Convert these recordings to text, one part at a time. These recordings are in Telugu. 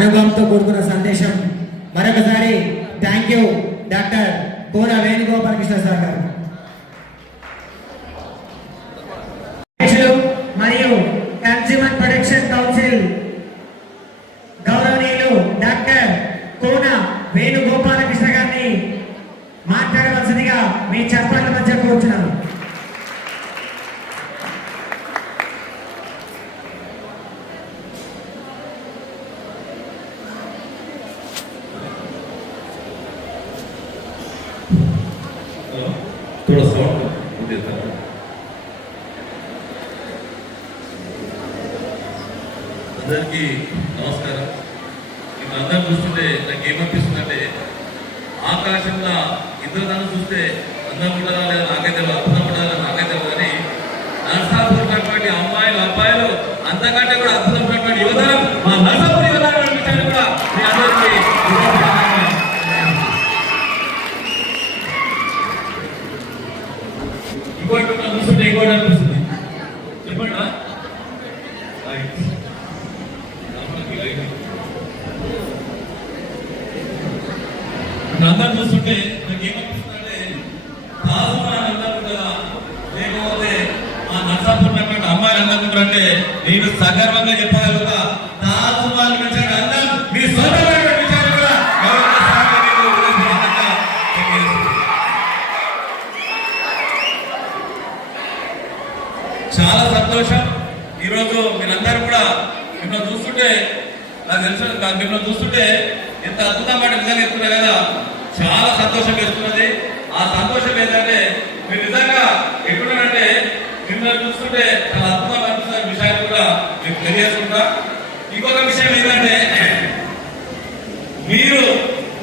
అనుభవంతో కూడుకున్న సందేశం. మరొకసారి thank you doctor Kona Venugopalakrishna sir గారు. మరియు కన్స్యూమర్ ప్రొటెక్షన్ కౌన్సిల్ గౌరవనీయులు డాక్టర్ కోన వేణుగోపాలకృష్ణ గారిని మాట్లాడవలసిందిగా మీ చప్పట్ల మధ్య కూర్చున్నాను. थोड़ा साउंड देता हूँ. అందరికీ నమస్కారం. నేను అందరూ చూస్తుంటే నాకు ఏమనిపిస్తుందంటే ఆకాశంలో ఇంద్రధను చూస్తే అందం ఉండాలా లేదా నాకైతే అద్భుతం ఉండాలా నాకైతే కానీ నర్సాపూర్ అమ్మాయిలు అబ్బాయిలు అంతకంటే కూడా అద్భుతమైనటువంటి యువతరం మా నర్సాపూర్ యువతరం విషయాన్ని కూడా మీ అందరికీ ఇంకోటి చూస్తుంటే ఇంకోటి అనిపిస్తుంది. చెప్పండి అందరూ చూస్తుంటే నాకు ఏమనిపిస్తుందంటే తాజుమాన్ అందరూ కదా లేకపోతే మా నర్సాపూర్ ఉన్నటువంటి అమ్మాయిలు అందరూ అంటే నేను సగర్వంగా చెప్పగలుగుతా తాజుమాన్ విషయాన్ని అందరూ మీ సొంతమైన విషయాన్ని కూడా చాలా సంతోషం. ఈరోజు మీరందరూ కూడా మిమ్మల్ని చూస్తుంటే నాకు తెలుసు మిమ్మల్ని చూస్తుంటే ఎంత అద్భుతమైన నిజంగా ఎత్తున్నారు కదా, చాలా సంతోషం వేస్తున్నది. ఆ సంతోషం ఏంటంటే మీరు నిజంగా ఎక్కడంటే మిమ్మల్ని చూస్తుంటే చాలా అద్భుతం అనిపిస్తున్న విషయాలు కూడా మీకు తెలియజేసుకుంటా. ఇంకొక విషయం ఏంటంటే మీరు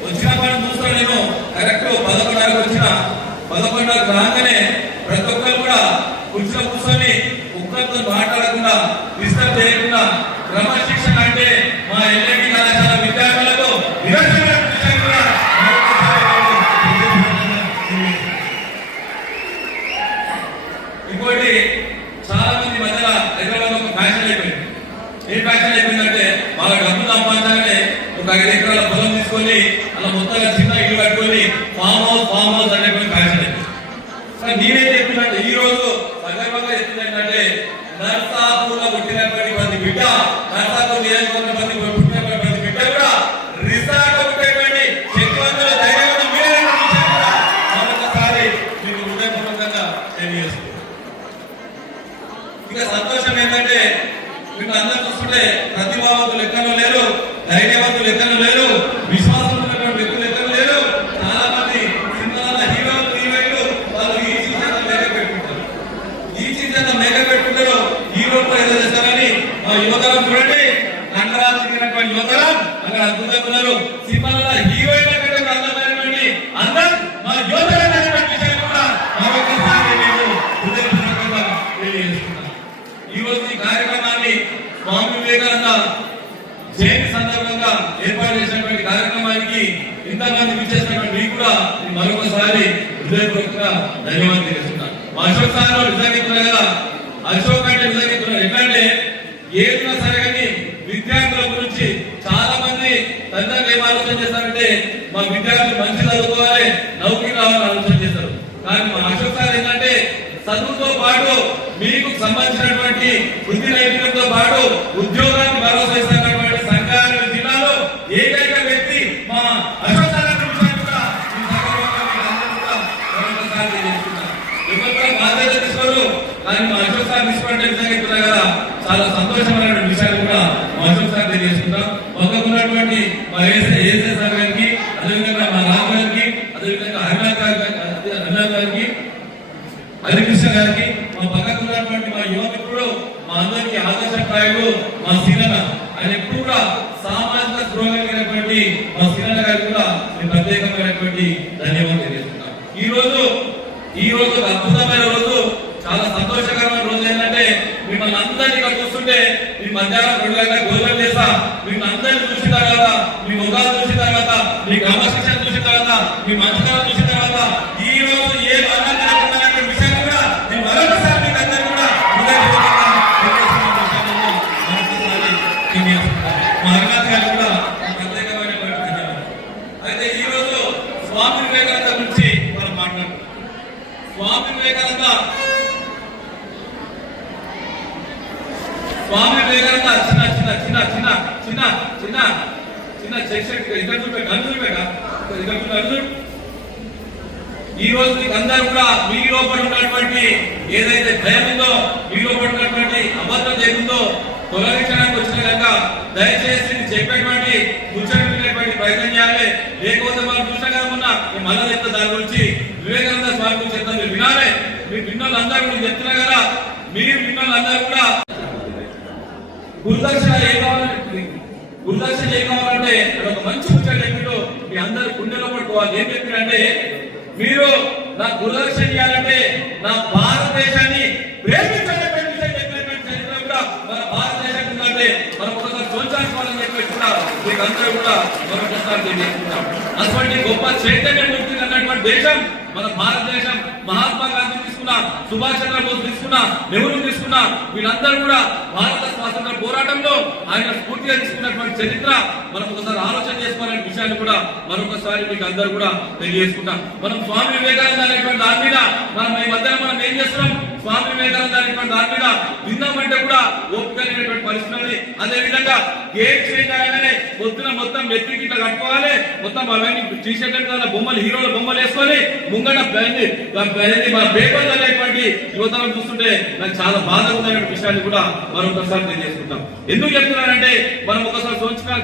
వచ్చిన పని చూస్తున్నా నేను కరెక్ట్ 11:30 వచ్చిన 11:30 రాగానే ప్రతి ఒక్కరు కూడా కుర్చీలో కూర్చొని ఒక్కరితో మాట్లాడకుండా డిస్టర్బ్ చేయకుండా క్రమశిక్షణ అంటే మా ఎల్ఐడి కళాశాల విద్యార్థులకు ఇంకోటి చాలా మంది మధ్యలో హైదరాబాద్ ఒక ఫ్యాషన్ అయిపోయింది. ఏ ఫ్యాషన్ అయిపోయిందంటే వాళ్ళ డబ్బులు సంపాదించాలంటే ఒక 5 ఎకరాల పొలం తీసుకొని అలా మొత్తంగా చిన్న ఇల్లు కట్టుకొని ఫామ్ హౌస్ అనేటువంటి ఫ్యాషన్ అయిపోయింది. నేనేం చెప్తున్నట్టే ఈ రోజు సగర్వంగా చెప్తున్నట్టే నర్సాపూర్లో పుట్టినటువంటి ప్రతి బిడ్డ నర్సాపూర్ నియోజకవర్గం పుట్టినటువంటి ప్రతి బిడ్డ కూడా రిసార్ట్ పుట్టేటువంటి శక్తివంతుల ధైర్యవంతులు మరొకసారి మీకు హృదయపూర్వకంగా తెలియజేస్తుంది. ఇక సంతోషం ఏంటంటే మీకు అందరూ చూస్తుంటే ప్రతిభావంతులు ఎక్కడో లేరు, ధైర్యవంతులు ఎక్కడో లేరు, విశ్వాసం ఉన్నటువంటి వ్యక్తులు ఎక్కడో లేరు. చాలా మంది సినిమాల హీరోలు హీరోయిన్లు వాళ్ళు ఈ చీజాన్ని మేక పెట్టుకుంటారు. హీరోలు ఏదో చేస్తారని మా యువతరం చూడండి, కండరాలు తిరిగినటువంటి యువతరం అక్కడ అద్భుతంగా ఉన్నారు. సినిమాల హీరోయిన్ల కంటే అందమైనటువంటి అందం మా యువతరం అనేటువంటి విషయాన్ని కూడా మరొకసారి నేను హృదయపూర్వకంగా తెలియజేస్తున్నాను. ఈ రోజు ఈ కార్యక్రమాన్ని స్వామి వివేకానంద జయంతి సందర్భంగా ఏర్పాటు చేసినటువంటి కార్యక్రమానికి ఇంతమంది విచ్చేసినటువంటి మీకు కూడా మరొకసారి హృదయపూర్వకంగా ధన్యవాదాలు తెలియజేస్తున్నాను. మా అశోక్ సార్ నిజంగా కదా, అశోక్ అంటే నిజంగా ఎట్లంటే ఏదైనా సరే కానీ విద్యార్థుల గురించి చాలా మంది తల్లిదండ్రులు ఏం ఆలోచన చేస్తారంటే మా విద్యార్థులు మంచి చదువుకోవాలి, నౌకరీ రావాలని ఆలోచన చేస్తారు. కానీ మా అశోక్ సార్ ఏంటంటే చదువుతో పాటు మీకు సంబంధించినటువంటి వృత్తి నైపుణ్యంతో పాటు ఉద్యోగాన్ని భరోసా ఇస్తున్నటువంటి సంగారెడ్డి జిల్లాలో ఏకైక వ్యక్తి మా అశోక్ సార్ బాధ్యత తీసుకోరు. కానీ మా అశోక్ సార్ తీసుకుంటే నిజంగా కదా చాలా సంతోషమైన విషయాలు కూడా మా అశోక్ సార్ తెలియజేసుకుంటాం. పక్కకున్నటువంటి మా ఏసే సార్ గారికి, అదేవిధంగా మా రామ్ గారికి, అదేవిధంగా హరినాథ్ గారికి, హరికృష్ణ గారికి, మా పక్కకు ఉన్నటువంటి మా యువకుడు మా అందరికి ఆదర్శప్రాయుడు మా సీనన్న, ఆయన ఎప్పుడు కూడా సామాజిక స్పృహ కలిగినటువంటి మా సీనన్న గారికి కూడా మేము ప్రత్యేకమైనటువంటి ధన్యవాదాలు తెలియజేస్తున్నాం. ఈ రోజు అద్భుతమైన రోజు, చాలా సంతోషకరమైన రోజు. ఏంటంటే మిమ్మల్ని అందరినీ ఇక్కడ చూస్తుంటే మీ మధ్యాహ్నం 2 గంటలకు భోజనం చేస్తా, మిమ్మల్ని అందరినీ చూసిన తర్వాత, మీ ముఖాలు చూసిన తర్వాత, మీ క్రమశిక్షణ చూసిన తర్వాత, మీ మంచితనం చూసిన తర్వాత ఈ రోజు ఏ విషయాన్ని కూడా నేను మరొకసారి మీకు అందరూ కూడా హృదయపూర్వకంగా మా హరినాథ్ గారు కూడా చిన్న చిన్న సెక్షన్ ఇక్కడ చూపెట్ట అందుపెట్ట ఇక్కడ ఈ రోజు మీకు అందరూ కూడా మీ లోపల ఉన్నటువంటి ఏదైతే భయం ఉందో, మీ లోపల ఉన్నటువంటి అబద్ధం ఏముందో తొలగించడానికి వచ్చిన కనుక దయచేసి చెప్పేటువంటి కూర్చోబెట్టేటువంటి ప్రయత్నం చేయాలి. లేకపోతే మనం చూసినా ఉన్నా మళ్ళీ చెప్తా దాని గురించి వివేకానంద స్వామి గురించి చెప్తాం. మీరు వినాలి. మీరు విన్నోళ్ళందరూ కూడా చెప్తున్నా కదా, మీరు విన్నోళ్ళందరూ కూడా గురుదక్షిణ ఏం కావాలంటే గురుదక్షిణ ఏం కావాలంటే ఒక మంచి ముచ్చట చెప్పినట్టు మీ అందరు గుండెలో పట్టుకోవాలి. ఏం చెప్పారంటే, మీరు నా గురుదక్షిణ చేయాలంటే నా భారతదేశాన్ని ప్రేమించాలనేటువంటి విషయం చెప్పినటువంటి చరిత్ర కూడా మన భారతదేశం ఉందంటే మనం ఒకసారి సోచాల్సుకోవాలని చెప్పి కూడా మీకు అందరూ కూడా మరొకసారి తెలియజేస్తున్నాం. అటువంటి గొప్ప చైతన్యమూర్తి అన్నటువంటి దేశం మన భారతదేశం. మహాత్మా గాంధీ తీసుకున్నా, సుభాష్ చంద్రబోస్ తీసుకున్నా, నెహ్రూ తీసుకున్నా, వీళ్ళందరూ కూడా భారత స్వాతంత్ర పోరాటంలో ఆయన స్ఫూర్తిగా తీసుకున్నటువంటి చరిత్ర మనం ఒకసారి ఆలోచన చేసుకోవాలనే విషయాన్ని కూడా మరొకసారి మీకు అందరూ కూడా తెలియజేసుకుంటాం. మనం స్వామి వివేకానంద అనేటువంటి దాని మీద మనం ఈ మధ్యన మనం ఏం చేస్తున్నాం, స్వామి వివేకానంద అనేటువంటి దాని మీద విందామంటే కూడా ఓపికైనటువంటి పరిస్థితి. అదే విధంగా గేట్ చేంజ్ అనగానే పొద్దున మొత్తం మెట్రిక్ ఇట్లా కట్టుకోవాలి, మొత్తం అవన్నీ టీషర్ట్ బొమ్మలు హీరోల బొమ్మలు వేసుకొని ముంగట మా పేపర్లు అనేటువంటి యువతలను చూస్తుంటే నాకు చాలా బాధ ఉందనే విషయాన్ని కూడా మరొకసారి తెలియజేసుకుంటాం. ఎందుకు చెప్తున్నానంటే మనం ఒకసారి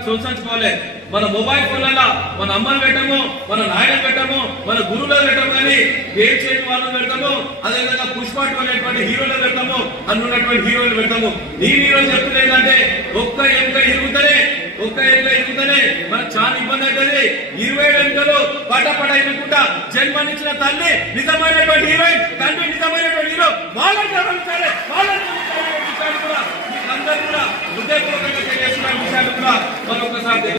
సోచించుకోవాలి. మన మొబైల్ ఫోన్లలో మన అమ్మను పెట్టము, మన నాయన పెట్టము, మన గురువులను పెట్టము, కానీ గేట్ చేయని వాళ్ళని పెడతాము. అదేవిధంగా పుష్పాటు అనేటువంటి హీరోలు పెడతాము, అన్నున్నటువంటి హీరోలు పెడతాము. నేను ఈరోజు చెప్తున్నా ఏంటంటే ఒక్క ఎముక ఇరుగుతనే మనకు చాలా ఇబ్బంది అవుతుంది. 20 ఎముకలు పటపట ఇరుకుంటా జన్మనిచ్చిన తల్లి నిజమైనటువంటి హీరోయిన్, తండ్రి నిజమైనటువంటి హీరో, వాళ్ళని గమనించాలి. అందరూ కూడా హృదయపూర్వకంగా తెలియజేస్తున్న విషయాలు కూడా మరొకసారి